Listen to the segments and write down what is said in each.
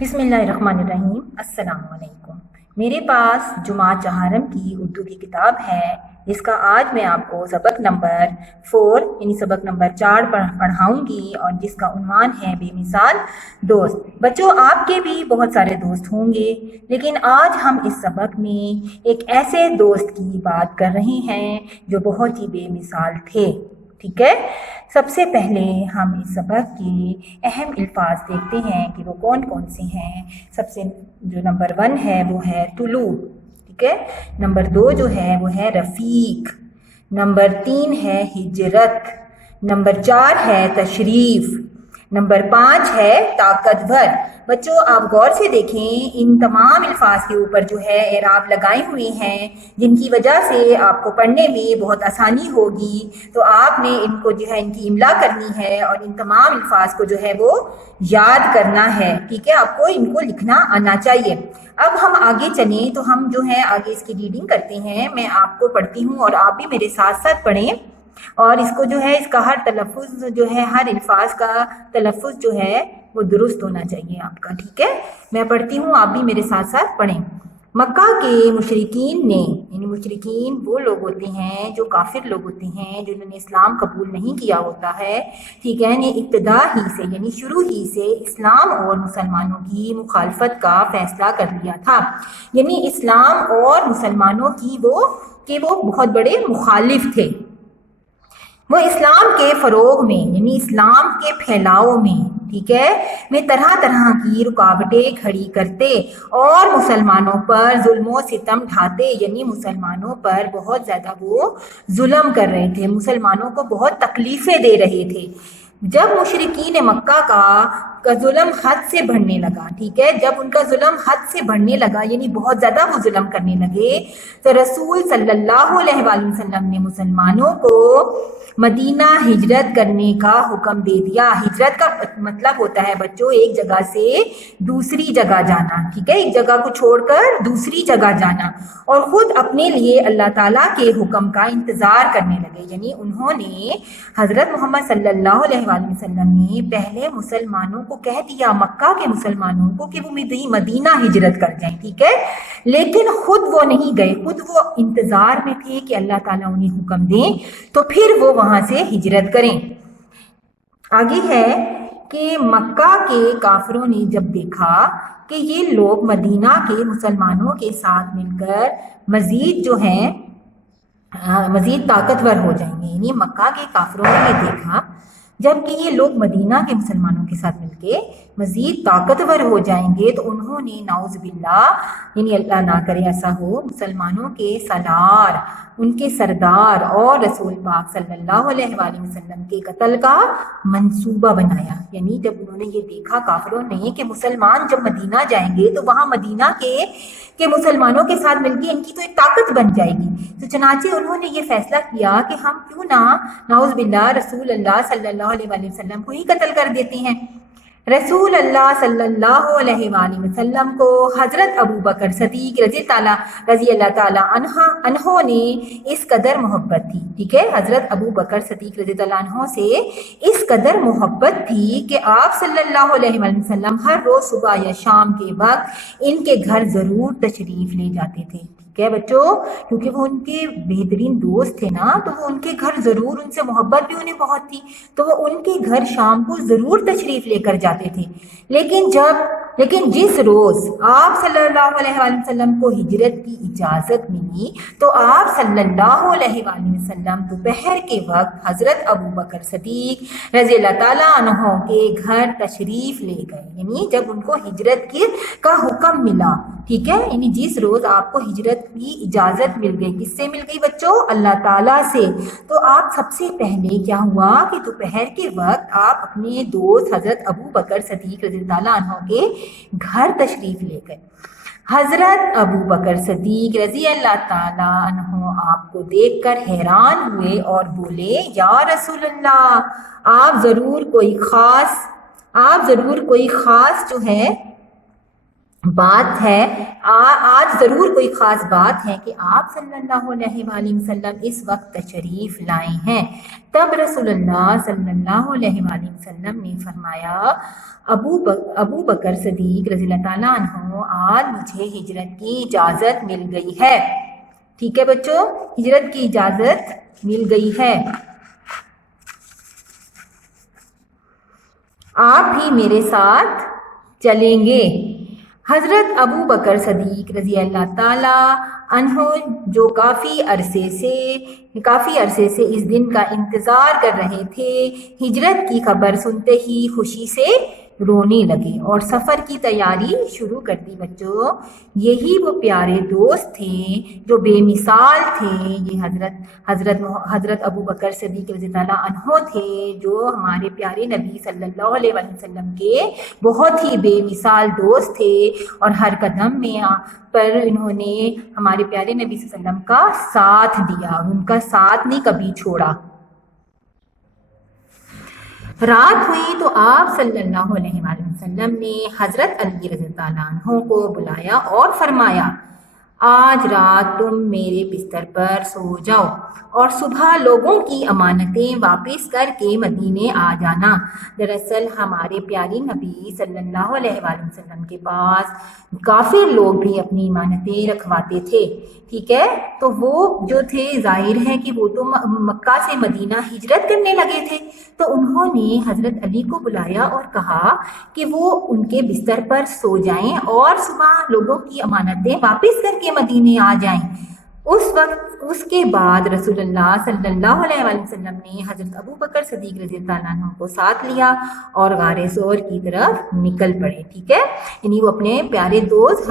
بسم اللہ الرحمن الرحیم۔ السلام علیکم۔ میرے پاس جماعت چہارم کی اردو کی کتاب ہے جس کا آج میں آپ کو سبق نمبر 4 یعنی سبق نمبر 4 پڑھاؤں گی اور جس کا عنوان ہے بے مثال دوست۔ بچوں، آپ کے بھی بہت سارے دوست ہوں گے، لیکن آج ہم اس سبق میں ایک ایسے دوست کی بات کر رہے ہیں جو بہت ہی بے مثال تھے۔ ٹھیک ہے، سب سے پہلے ہم اس سبق کے اہم الفاظ دیکھتے ہیں کہ وہ کون کون سے ہیں۔ سب سے جو نمبر 1 ہے وہ ہے طلوع، ٹھیک ہے۔ نمبر 2 جو ہے وہ ہے رفیق، نمبر 3 ہے ہجرت، نمبر 4 ہے تشریف، نمبر 5 ہے طاقتور۔ بچوں، آپ غور سے دیکھیں، ان تمام الفاظ کے اوپر جو ہے اعراب لگائے ہوئے ہیں جن کی وجہ سے آپ کو پڑھنے میں بہت آسانی ہوگی۔ تو آپ نے ان کو جو ہے ان کی املا کرنی ہے اور ان تمام الفاظ کو جو ہے وہ یاد کرنا ہے، ٹھیک ہے۔ آپ کو ان کو لکھنا آنا چاہیے۔ اب ہم آگے چلیں تو ہم جو ہے آگے اس کی ریڈنگ کرتے ہیں۔ میں آپ کو پڑھتی ہوں اور آپ بھی میرے ساتھ ساتھ پڑھیں، اور اس کو جو ہے اس کا ہر تلفظ جو ہے ہر الفاظ کا تلفظ جو ہے وہ درست ہونا چاہیے آپ کا، ٹھیک ہے۔ میں پڑھتی ہوں، آپ بھی میرے ساتھ ساتھ پڑھیں۔ مکہ کے مشرکین نے، یعنی مشرکین وہ لوگ ہوتے ہیں جو کافر لوگ ہوتے ہیں جنہوں نے اسلام قبول نہیں کیا ہوتا ہے، ٹھیک ہے، نے ابتدا ہی سے یعنی شروع ہی سے اسلام اور مسلمانوں کی مخالفت کا فیصلہ کر لیا تھا۔ یعنی اسلام اور مسلمانوں کی وہ بہت بڑے مخالف تھے۔ وہ اسلام کے فروغ میں یعنی اسلام کے پھیلاؤ میں، ٹھیک ہے، میں طرح طرح کی رکاوٹیں کھڑی کرتے اور مسلمانوں پر ظلم و ستم ڈھاتے، یعنی مسلمانوں پر بہت زیادہ وہ ظلم کر رہے تھے، مسلمانوں کو بہت تکلیفیں دے رہے تھے۔ جب مشرکین مکہ کا ظلم حد سے بڑھنے لگا، ٹھیک ہے، جب ان کا ظلم حد سے بڑھنے لگا یعنی بہت زیادہ وہ ظلم کرنے لگے، تو رسول صلی اللہ علیہ وآلہ وسلم نے مسلمانوں کو مدینہ ہجرت کرنے کا حکم دے دیا۔ ہجرت کا مطلب ہوتا ہے بچوں ایک جگہ سے دوسری جگہ جانا، ٹھیک ہے، ایک جگہ کو چھوڑ کر دوسری جگہ جانا، اور خود اپنے لیے اللہ تعالیٰ کے حکم کا انتظار کرنے لگے۔ یعنی انہوں نے حضرت محمد صلی اللہ علیہ وآلہ وسلم نے پہلے مسلمانوں کو کہہ دیا، مکہ کے مسلمانوں کو، کہ وہ مدینہ ہجرت کر جائیں، ٹھیک ہے، لیکن خود وہ نہیں گئے، خود وہ انتظار میں تھے کہ اللہ تعالیٰ انہیں حکم دیں تو پھر وہ وہاں سے ہجرت کریں۔ آگے ہے کہ مکہ کے کافروں نے جب دیکھا کہ یہ لوگ مدینہ کے مسلمانوں کے ساتھ مل کر مزید جو ہیں مزید طاقتور ہو جائیں گے، یعنی مکہ کے کافروں نے دیکھا جب کہ یہ لوگ مدینہ کے مسلمانوں کے ساتھ مل کے مزید طاقتور ہو جائیں گے، تو انہوں نے نعوذ باللہ، یعنی اللہ نہ کرے ایسا ہو، مسلمانوں کے سالار، ان کے سردار اور رسول پاک صلی اللہ علیہ وآلہ وسلم کے قتل کا منصوبہ بنایا۔ یعنی جب انہوں نے یہ دیکھا کافروں نے کہ مسلمان جب مدینہ جائیں گے تو وہاں مدینہ کے مسلمانوں کے ساتھ مل کے ان کی تو ایک طاقت بن جائے گی، تو چنانچہ انہوں نے یہ فیصلہ کیا کہ ہم کیوں نہ نعوذ باللہ رسول اللہ صلی اللہ علیہ وآلہ وسلم کو ہی قتل کر دیتے ہیں۔ رسول اللہ صلی اللہ علیہ وآلہ وسلم کو حضرت ابو بکر صدیق رضی اللہ تعالیٰ عنہ نے اس قدر محبت تھی، ٹھیک ہے، حضرت ابو بکر صدیق رضی اللہ عنہ سے اس قدر محبت تھی کہ آپ صلی اللہ علیہ وآلہ وسلم ہر روز صبح یا شام کے وقت ان کے گھر ضرور تشریف لے جاتے تھے، ٹھیک ہے بچوں، کیونکہ وہ ان کے بہترین دوست تھے نا، تو وہ ان کے گھر ضرور، ان سے محبت بھی انہیں بہت تھی، تو وہ ان کے گھر شام کو ضرور تشریف لے کر جاتے تھے۔ لیکن جس روز آپ صلی اللہ علیہ وآلہ وسلم کو ہجرت کی اجازت ملی تو آپ صلی اللہ علیہ وآلہ وسلم دوپہر کے وقت حضرت ابو بکر صدیق رضی اللہ تعالیٰ عنہ کے گھر تشریف لے گئے۔ یعنی جب ان کو ہجرت کا حکم ملا، ٹھیک ہے، یعنی جس روز آپ کو ہجرت کی اجازت مل گئی، کس سے مل گئی بچوں؟ اللہ تعالیٰ سے۔ تو آپ سب سے پہلے کیا ہوا کہ دوپہر کے وقت آپ اپنے دوست حضرت ابو بکر صدیق رضی اللہ عنہ کے گھر تشریف لے گئے۔ حضرت ابو بکر صدیق رضی اللہ تعالیٰ عنہ آپ کو دیکھ کر حیران ہوئے اور بولے، یا رسول اللہ، آپ ضرور کوئی خاص جو ہے بات ہے آج ضرور کوئی خاص بات ہے کہ آپ صلی اللہ علیہ وآلہ وسلم اس وقت تشریف لائے ہیں۔ تب رسول اللہ صلی اللہ علیہ وآلہ وسلم نے فرمایا، ابو بکر صدیق رضی اللہ تعالیٰ عنہ، آج مجھے ہجرت کی اجازت مل گئی ہے۔ ٹھیک ہے بچوں، ہجرت کی اجازت مل گئی ہے، آپ بھی میرے ساتھ چلیں گے۔ حضرت ابو بکر صدیق رضی اللہ تعالیٰ عنہ جو کافی عرصے سے اس دن کا انتظار کر رہے تھے، ہجرت کی خبر سنتے ہی خوشی سے رونے لگے اور سفر کی تیاری شروع کر دی۔ بچوں، یہی وہ پیارے دوست تھے جو بے مثال تھے۔ یہ حضرت ابو بکر صدیق رضی اللہ عنہ تھے جو ہمارے پیارے نبی صلی اللہ علیہ وسلم کے بہت ہی بے مثال دوست تھے، اور ہر قدم میں پر انہوں نے ہمارے پیارے نبی صلی اللہ علیہ وسلم کا ساتھ دیا، ان کا ساتھ نہیں کبھی چھوڑا۔ رات ہوئی تو آپ صلی اللہ علیہ وآلہ وسلم نے حضرت علی رضی اللہ عنہ کو بلایا اور فرمایا، آج رات تم میرے بستر پر سو جاؤ اور صبح لوگوں کی امانتیں واپس کر کے مدینے آ جانا۔ دراصل ہمارے پیارے نبی صلی اللہ علیہ وآلہ وسلم کے پاس کافر لوگ بھی اپنی امانتیں رکھواتے تھے، ٹھیک ہے، تو وہ جو تھے ظاہر ہے کہ وہ تو مکہ سے مدینہ ہجرت کرنے لگے تھے، تو انہوں نے حضرت علی کو بلایا اور کہا کہ وہ ان کے بستر پر سو جائیں اور صبح لوگوں کی امانتیں واپس کر کے مدینے آ جائیں۔ اس کے بعد رسول اللہ صلی اللہ علیہ وآلہ وسلم نے حضرت ابو بکر صدیق رضی اللہ عنہ کو ساتھ لیا اور غار ثور کی طرف نکل پڑے، ٹھیک ہے، یعنی وہ اپنے پیارے دوست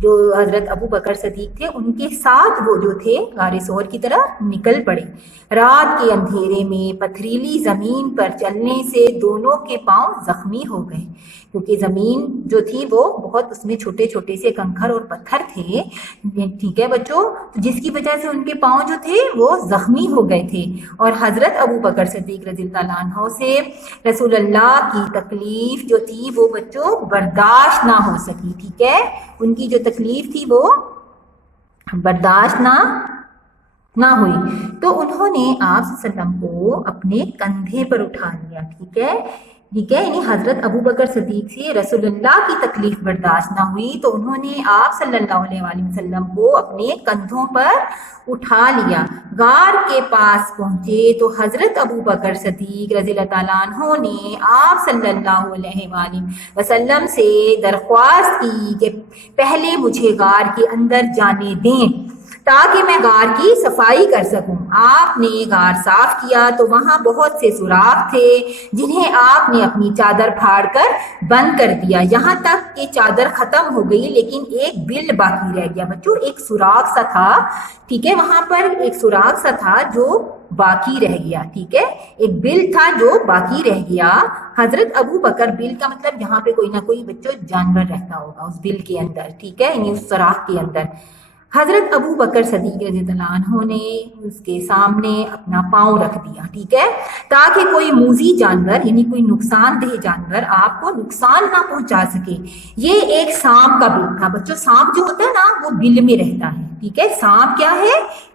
جو حضرت ابو بکر صدیق تھے ان کے ساتھ وہ جو تھے غار ثور کی طرف نکل پڑے۔ رات کے اندھیرے میں پتھریلی زمین پر چلنے سے دونوں کے پاؤں زخمی ہو گئے، کیونکہ زمین جو تھی وہ بہت اس میں چھوٹے چھوٹے سے کنکر اور پتھر تھے، ٹھیک ہے بچوں، جس کی وجہ سے ان کے پاؤں جو تھے وہ زخمی ہو گئے تھے، اور حضرت ابو بکر صدیق رضی اللہ عنہ سے رسول اللہ کی تکلیف جو تھی وہ بچوں برداشت نہ ہو سکی، ٹھیک ہے، ان کی جو تکلیف تھی وہ برداشت نہ ہوئی، تو انہوں نے آپ صلی اللہ علیہ وسلم کو اپنے کندھے پر اٹھا لیا، ٹھیک ہے، یعنی حضرت ابو بکر صدیق سے رسول اللہ کی تکلیف برداشت نہ ہوئی تو انہوں نے آپ صلی اللہ علیہ وآلہ وسلم کو اپنے کندھوں پر اٹھا لیا۔ غار کے پاس پہنچے تو حضرت ابو بکر صدیق رضی اللہ تعالیٰ عنہ نے آپ صلی اللہ علیہ وآلہ وسلم سے درخواست کی کہ پہلے مجھے غار کے اندر جانے دیں تاکہ میں غار کی صفائی کر سکوں۔ آپ نے غار صاف کیا تو وہاں بہت سے سوراخ تھے جنہیں آپ نے اپنی چادر پھاڑ کر بند کر دیا، یہاں تک کہ چادر ختم ہو گئی لیکن ایک بل باقی رہ گیا۔ بچوں ایک سوراخ سا تھا، ٹھیک ہے، وہاں پر ایک سوراخ سا تھا جو باقی رہ گیا، ٹھیک ہے، ایک بل تھا جو باقی رہ گیا۔ حضرت ابو بکر، بل کا مطلب یہاں پہ کوئی نہ کوئی بچوں جانور رہتا ہوگا اس بل کے اندر، ٹھیک ہے، یعنی اس سوراخ کے اندر۔ حضرت ابو بکر صدیق رضی اللہ عنہ نے اس کے سامنے اپنا پاؤں رکھ دیا، ٹھیک ہے، تاکہ کوئی موذی جانور یعنی کوئی نقصان دہ جانور آپ کو نقصان نہ پہنچا سکے۔ یہ ایک سانپ کا بل تھا، بچوں سانپ جو ہوتا ہے نا وہ بل میں رہتا ہے، ٹھیک ہے، سانپ کیا ہے،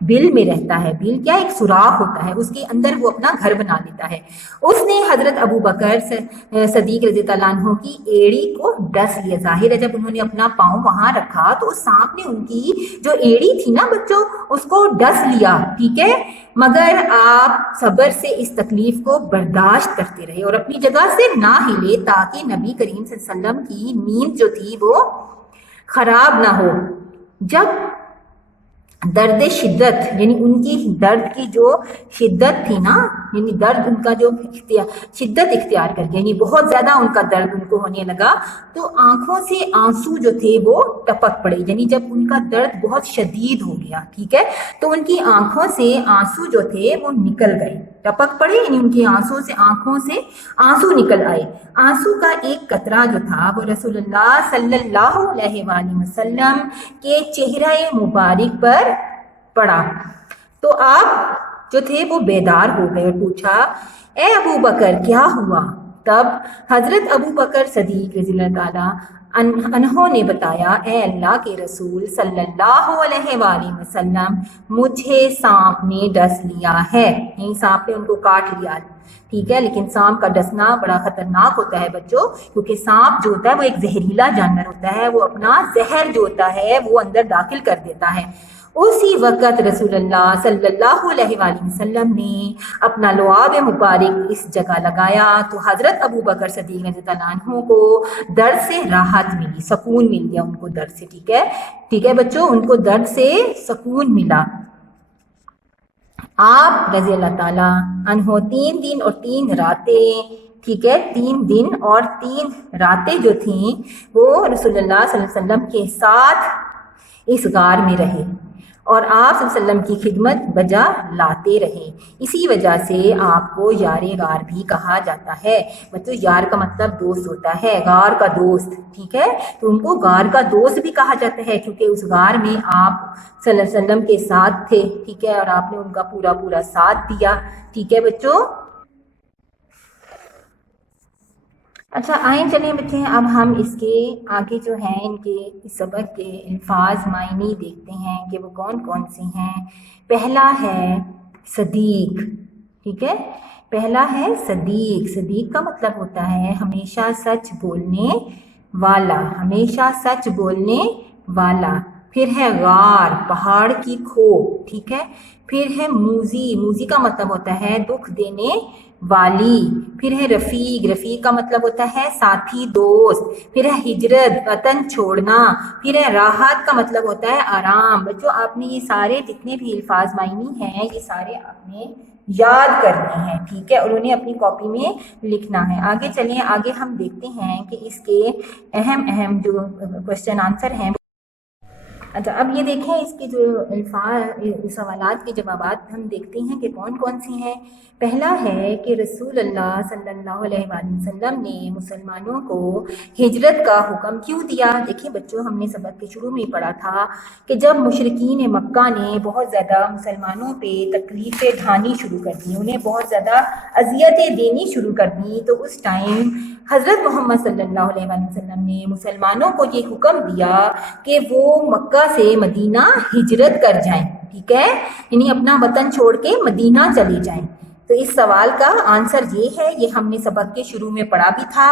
بل میں رہتا ہے، بل کیا ایک سوراخ ہوتا ہے، اس کے اندر وہ اپنا گھر بنا لیتا ہے۔ اس نے حضرت ابو بکر صدیق رضی اللہ عنہ کی ایڑی کو ڈس لیا، ظاہر ہے جب انہوں نے اپنا پاؤں وہاں رکھا تو اس سانپ نے ان کی جو ایڑی تھی نا بچوں اس کو ڈس لیا، ٹھیک ہے، مگر آپ صبر سے اس تکلیف کو برداشت کرتے رہے اور اپنی جگہ سے نہ ہلے تاکہ نبی کریم صلی اللہ علیہ وسلم کی نیند جو تھی وہ خراب نہ ہو۔ جب درد شدت یعنی ان کی درد کی جو شدت تھی نا، یعنی درد ان کا جو شدت اختیار کر گیا، یعنی بہت زیادہ ان کا درد ان کو ہونے لگا تو آنکھوں سے آنسو جو تھے وہ ٹپک پڑے، یعنی جب ان کا درد بہت شدید ہو گیا، ٹھیک ہے، تو ان کی آنکھوں سے آنسو جو تھے وہ نکل گئے، ٹپک پڑے، یعنی ان کی آنکھوں سے آنسو نکل آئے۔ آنسو کا ایک قطرہ جو تھا وہ رسول اللہ صلی اللہ علیہ وآلہ وسلم کے چہرہ مبارک پر پڑا تو آپ جو تھے وہ بیدار ہو گئے اور پوچھا، اے ابو بکر کیا ہوا؟ تب حضرت ابو بکر صدیق رضی اللہ تعالیٰ انہوں نے بتایا، اے اللہ کے رسول صلی اللہ علیہ وآلہ وسلم، مجھے سانپ نے ڈس لیا ہے، یعنی سانپ نے ان کو کاٹ لیا، ٹھیک ہے۔ لیکن سانپ کا ڈسنا بڑا خطرناک ہوتا ہے بچوں، کیونکہ سانپ جو ہوتا ہے وہ ایک زہریلا جانور ہوتا ہے، وہ اپنا زہر جو ہوتا ہے وہ اندر داخل کر دیتا ہے۔ اسی وقت رسول اللہ صلی اللہ علیہ وآلہ وسلم نے اپنا لعاب مبارک اس جگہ لگایا تو حضرت ابو بکر صدیق رضی اللہ عنہ کو درد سے راحت ملی، سکون مل گیا ان کو درد سے، ٹھیک ہے بچوں، ان کو درد سے سکون ملا۔ آپ رضی اللہ تعالیٰ عنہ 3 دن اور 3 راتیں، ٹھیک ہے، 3 دن اور 3 راتیں جو تھیں وہ رسول اللہ صلی اللہ علیہ وسلم کے ساتھ اس غار میں رہے اور آپ صلی اللہ علیہ وسلم کی خدمت بجا لاتے رہے۔ اسی وجہ سے آپ کو یار غار بھی کہا جاتا ہے۔ بچوں یار کا مطلب دوست ہوتا ہے، غار کا دوست، ٹھیک ہے، تو ان کو غار کا دوست بھی کہا جاتا ہے کیونکہ اس غار میں آپ صلی اللہ علیہ وسلم کے ساتھ تھے، ٹھیک ہے، اور آپ نے ان کا پورا ساتھ دیا، ٹھیک ہے بچوں۔ اچھا آئیں چلیں بچے، اب ہم اس کے آگے جو ہیں ان کے اس سبق کے الفاظ معنی دیکھتے ہیں کہ وہ کون کون سے ہیں۔ پہلا ہے صدیق، ٹھیک ہے، پہلا ہے صدیق۔ صدیق کا مطلب ہوتا ہے ہمیشہ سچ بولنے والا، ہمیشہ سچ بولنے والا۔ پھر ہے غار، پہاڑ کی کھو، ٹھیک ہے۔ پھر ہے موذی، موذی کا مطلب ہوتا ہے دکھ دینے والی۔ پھر ہے رفیق، رفیق کا مطلب ہوتا ہے ساتھی، دوست۔ پھر ہے ہجرت، وطن چھوڑنا۔ پھر ہے راحت کا مطلب ہوتا ہے آرام۔ بچوں آپ نے یہ سارے جتنے بھی الفاظ معنی ہیں یہ سارے آپ نے یاد کرنے ہیں، ٹھیک ہے، اور انہیں اپنی کاپی میں لکھنا ہے۔ آگے چلیں، آگے ہم دیکھتے ہیں کہ اس کے اہم جو کوشچن آنسر ہیں۔ اچھا اب یہ دیکھیں اس کے جو الفاظ سوالات کے جوابات ہم دیکھتے ہیں کہ کون کون سے ہیں۔ پہلا ہے کہ رسول اللہ صلی اللہ علیہ وآلہ وسلم نے مسلمانوں کو ہجرت کا حکم کیوں دیا؟ دیکھیں بچوں ہم نے سبق کے شروع میں پڑھا تھا کہ جب مشرکین مکہ نے بہت زیادہ مسلمانوں پہ تکلیفیں ڈھانی شروع کر دیں، انہیں بہت زیادہ اذیتیں دینی شروع کر دیں، تو اس ٹائم حضرت محمد صلی اللہ علیہ وآلہ وسلم نے مسلمانوں کو یہ حکم دیا کہ وہ مکہ سے مدینہ ہجرت کر جائیں، ٹھیک ہے، یعنی اپنا وطن چھوڑ کے مدینہ چلے جائیں۔ تو اس سوال کا آنسر یہ ہے، یہ ہم نے سبق کے شروع میں پڑھا بھی تھا،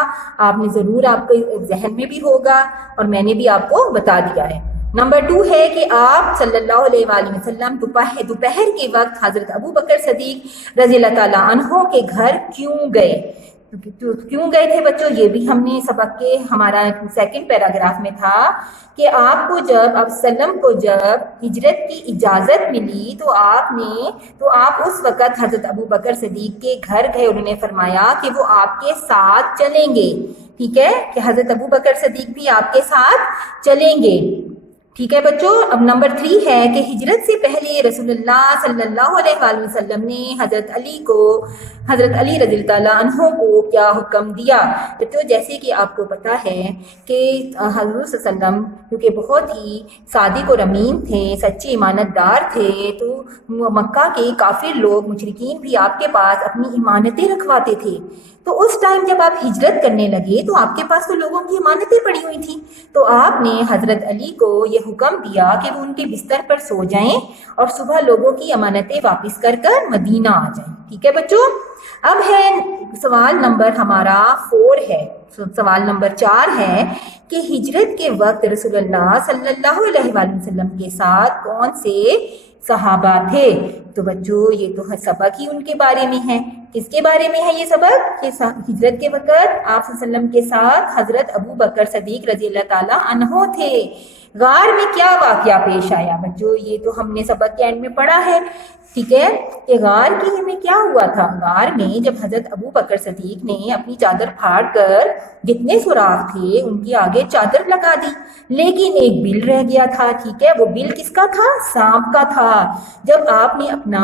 آپ نے ضرور آپ کے ذہن میں بھی ہوگا اور میں نے بھی آپ کو بتا دیا ہے۔ نمبر 2 ہے کہ آپ صلی اللہ علیہ وآلہ وسلم دوپہر کے وقت حضرت ابو بکر صدیق رضی اللہ تعالیٰ عنہ کے گھر کیوں گئے؟ کیوں گئے تھے بچوں؟ یہ بھی ہم نے سبق کے ہمارا 2nd پیراگراف میں تھا کہ آپ کو جب وسلم کو جب ہجرت کی اجازت ملی تو آپ اس وقت حضرت ابو بکر صدیق کے گھر گئے، انہوں نے فرمایا کہ وہ آپ کے ساتھ چلیں گے، ٹھیک ہے، کہ حضرت ابو بکر صدیق بھی آپ کے ساتھ چلیں گے، ٹھیک ہے بچوں۔ اب نمبر 3 ہے کہ ہجرت سے پہلے رسول اللہ صلی اللہ علیہ وآلہ وسلم نے حضرت علی رضی اللہ تعالیٰ عنہ کو کیا حکم دیا؟ بچوں جیسے کہ آپ کو پتا ہے کہ حضور صلی اللہ علیہ وسلم کیونکہ بہت ہی صادق اور امین تھے، سچے ایمانت دار تھے، تو مکہ کے کافر لوگ مشرکین بھی آپ کے پاس اپنی امانتیں رکھواتے تھے۔ تو اس ٹائم جب آپ ہجرت کرنے لگے تو آپ کے پاس تو لوگوں کی امانتیں پڑی ہوئی تھیں، تو آپ نے حضرت علی کو یہ حکم دیا کہ وہ ان کے بستر پر سو جائیں اور صبح لوگوں کی امانتیں واپس کر مدینہ آ جائیں، ٹھیک ہے بچوں۔ اب ہے سوال نمبر ہمارا 4 ہے، سوال نمبر 4 ہے کہ ہجرت کے وقت رسول اللہ صلی اللہ علیہ وآلہ وسلم کے ساتھ کون سے صحابہ تھے؟ تو بچوں یہ تو سبق ہی ان کے بارے میں ہے۔ کس کے بارے میں ہے یہ سبق؟ کہ ہجرت کے وقت آپ صلی اللہ علیہ وسلم کے ساتھ حضرت ابو بکر صدیق رضی اللہ تعالیٰ عنہ تھے۔ غار میں کیا واقعہ پیش آیا؟ بچوں یہ تو ہم نے سبق کے اینڈ میں پڑھا ہے، ٹھیک ہے، کہ غار کی میں کیا ہوا تھا؟ غار میں جب حضرت ابو بکر صدیق نے اپنی چادر پھاڑ کر جتنے سوراخ تھے ان کے آگے چادر لگا دی، لیکن ایک بل رہ گیا تھا، ٹھیک ہے، وہ بل کس کا تھا؟ سانپ کا تھا۔ جب آپ نے اپنا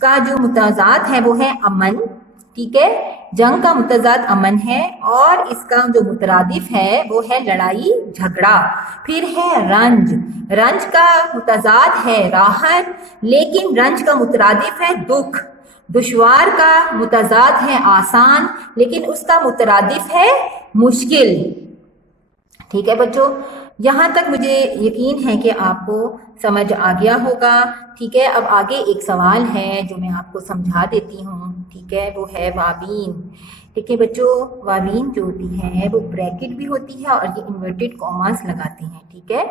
کا جو متضاد ہے وہ ہے امن، ٹھیک ہے، جنگ کا متضاد امن ہے، اور اس کا جو مترادف ہے وہ ہے لڑائی جھگڑا۔ پھر ہے رنج، رنج کا متضاد ہے راحت، لیکن رنج کا مترادف ہے دکھ۔ دشوار کا متضاد ہے آسان، لیکن اس کا مترادف ہے مشکل۔ ٹھیک ہے بچوں، یہاں تک مجھے یقین ہے کہ آپ کو سمجھ آ گیا ہوگا۔ ٹھیک ہے، اب آگے ایک سوال ہے جو میں آپ کو سمجھا دیتی ہوں، ٹھیک ہے، وہ ہے واوین۔ ٹھیک ہے بچوں، واوین جو ہوتی ہے وہ بریکٹ بھی ہوتی ہے اور یہ انورٹڈ کاماز لگاتے ہیں، ٹھیک ہے،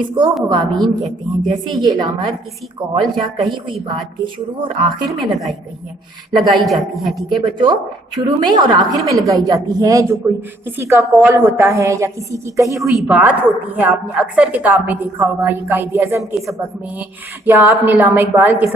اس کو واوین کہتے ہیں۔ جیسے یہ علامت کسی کال یا کہی ہوئی بات کے شروع اور آخر میں لگائی جاتی ہے، ٹھیک ہے بچوں، شروع میں اور آخر میں لگائی جاتی ہے۔ جو کوئی کسی کا کال ہوتا ہے یا کسی کی کہی ہوئی بات ہوتی ہے، آپ نے اکثر کتاب میں دیکھا ہوگا، یہ قائد اعظم کے سبق میں، یا آپ نے علامہ اقبال کے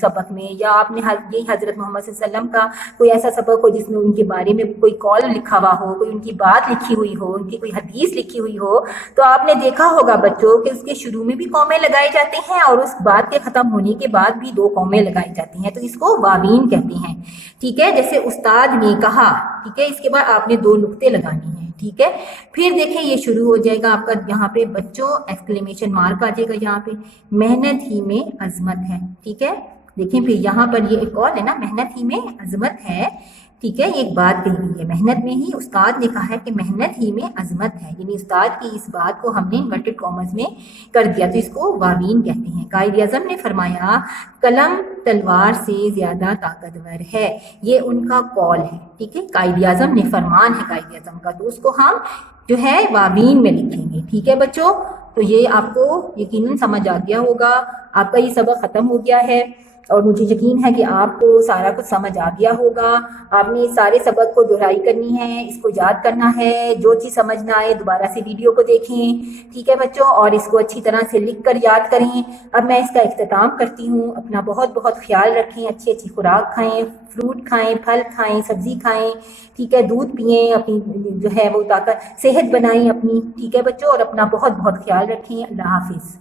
سبق میں، یا آپ نے یہ حضرت محمد صلی اللہ علیہ وسلم کا کوئی ایسا سبق ہو جس میں ان کے بارے میں کوئی کال لکھا ہوا ہو، کوئی ان کی بات لکھی ہوئی ہو، ان کی کوئی حدیث لکھی ہوئی ہو، تو آپ نے دیکھا ہوگا بچوں کہ اس کے شروع میں بھی قومیں لگائے جاتے ہیں اور اس بات کے ختم ہونے کے بعد بھی 2 قومیں لگائی جاتی ہیں، تو اس کو واوین کہتے ہیں۔ ٹھیک ہے، جیسے استاد نے کہا، ٹھیک ہے، اس کے بعد آپ نے 2 نقطے لگانے ہیں، ٹھیک ہے۔ پھر دیکھیں یہ شروع ہو جائے گا آپ کا یہاں پہ بچوں ایکسکلیمیشن مارک آ جائے گا یہاں پہ، محنت ہی میں عظمت ہے، ٹھیک ہے۔ دیکھیں پھر یہاں پر یہ ایک اور ہے نا، محنت ہی میں عظمت ہے، ٹھیک ہے، یہ ایک بات کہی گئی ہے، محنت میں ہی، استاد نے کہا ہے کہ محنت ہی میں عظمت ہے، یعنی استاد کی اس بات کو ہم نے انورٹڈ کامرز میں کر دیا، تو اس کو واوین کہتے ہیں۔ قائد اعظم نے فرمایا قلم تلوار سے زیادہ طاقتور ہے، یہ ان کا قول ہے، ٹھیک ہے، قائد اعظم نے، فرمان ہے قائد اعظم کا، تو اس کو ہم جو ہے واوین میں لکھیں گے، ٹھیک ہے بچوں۔ تو یہ آپ کو یقیناً سمجھ آ گیا ہوگا، آپ کا یہ سبق ختم ہو گیا ہے، اور مجھے یقین ہے کہ آپ کو سارا کچھ سمجھ آ گیا ہوگا۔ آپ نے سارے سبق کو دہرائی کرنی ہے، اس کو یاد کرنا ہے، جو چیز سمجھ نہ آئے دوبارہ سے ویڈیو کو دیکھیں، ٹھیک ہے بچوں، اور اس کو اچھی طرح سے لکھ کر یاد کریں۔ اب میں اس کا اختتام کرتی ہوں، اپنا بہت بہت خیال رکھیں، اچھی اچھی خوراک کھائیں، فروٹ کھائیں، پھل کھائیں، سبزی کھائیں، ٹھیک ہے، دودھ پئیں، اپنی جو ہے وہ طاقت صحت بنائیں اپنی، ٹھیک ہے بچوں، اور اپنا بہت بہت خیال رکھیں۔ اللہ حافظ۔